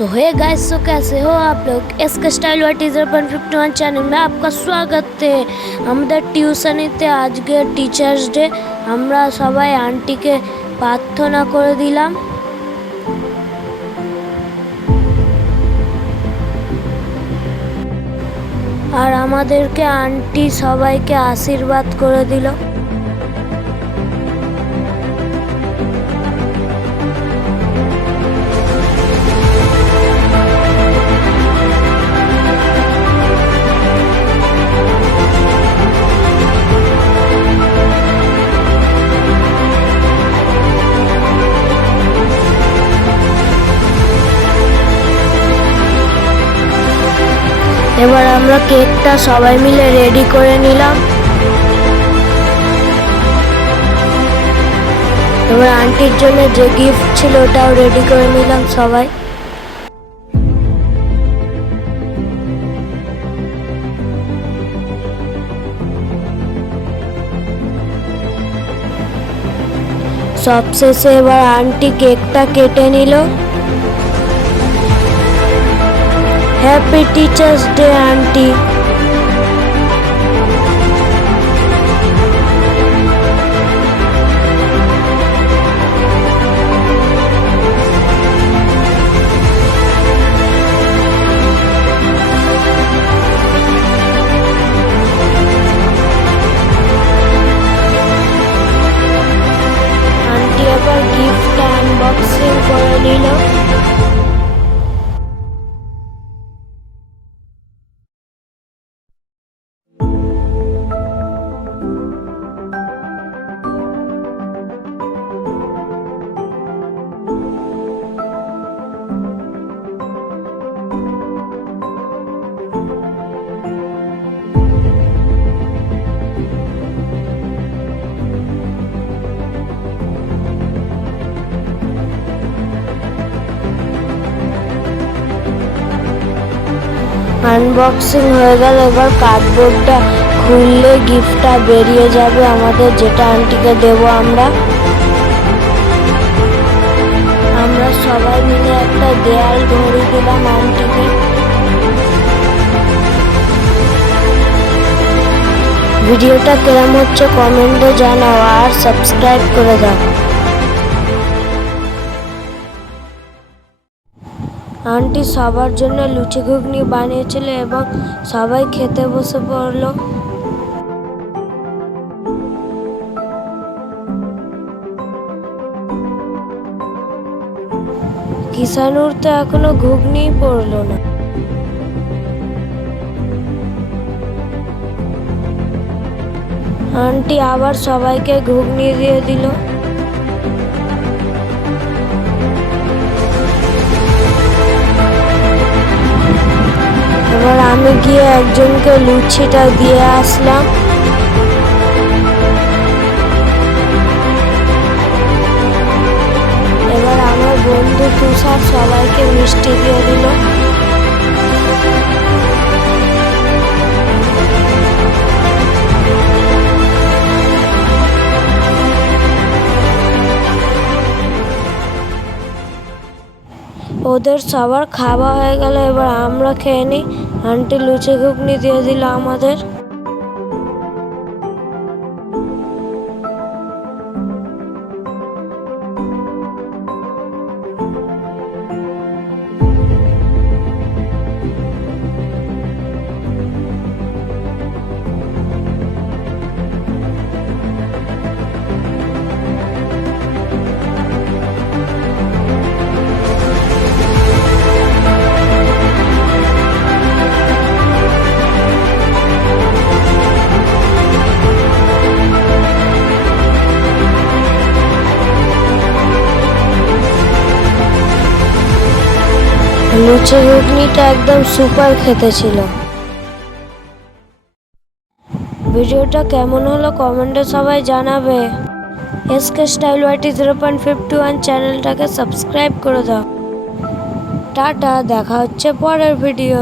सो hey guys, सो कैसे हो आप लोग। SK style white teacher 151 channel में आपका स्वागत है। আমাদের টিউশনিতে আজকে টিচার্স ডে, আমরা সবাই আন্টিকে প্রার্থনা করে দিলাম। আর আমাদেরকে আন্টি সবাইকে আশীর্বাদ করে দিল। এবার আমরা কেকটা সবাই মিলে রেডি করে নিলাম। এবার আন্টির জন্য যে গিফট ছিল ওটাও রেডি করে নিলাম সবাই। সবশেষে এবার আন্টি কেকটা কেটে নিল। Happy Teachers Day, Auntie. Auntie abar gift unboxing করে নিল। আনবক্সিং হয়ে গেল। এবার কার্ডবোর্ডটা খুললে গিফটটা বেরিয়ে যাবে আমাদের, যেটা আন্টিকে দেবো আমরা সবাই মিলে একটা দেয়াল ঘড়ি দিলাম আন্টিকে। ভিডিওটা কেমন হচ্ছে কমেন্টে জানাও আর সাবস্ক্রাইব করে দাও। আন্টি সবার জন্য লুচি ঘুগনি বানিয়েছিল এবং সবাই খেতে বসে পড়ল। কিষানুর তো এখনো ঘুগনি পড়ল না। আন্টি আবার সবাইকে ঘুগনি দিয়ে দিল। এবার আমি গিয়ে একজনকে লুচিটা দিয়ে আসলাম। এবার আমার বন্ধু তুষার সবাইকে মিষ্টি দিয়ে দিল। ওদের সবার খাওয়া হয়ে গেল। এবার আমরা খেয়ে নিই। আন্টি লুচি ঘুগনি দিয়ে দিল আমাদের। লুচি ঘুগনিটা একদম সুপার খেতে ছিল। ভিডিওটা কেমন হলো কমেন্টে সবাই জানাবে। এসকে স্টাইল ওয়াইটি 0.51 চ্যানেলটাকে সাবস্ক্রাইব করে দাও। টাটা, দেখা হচ্ছে পরের ভিডিও।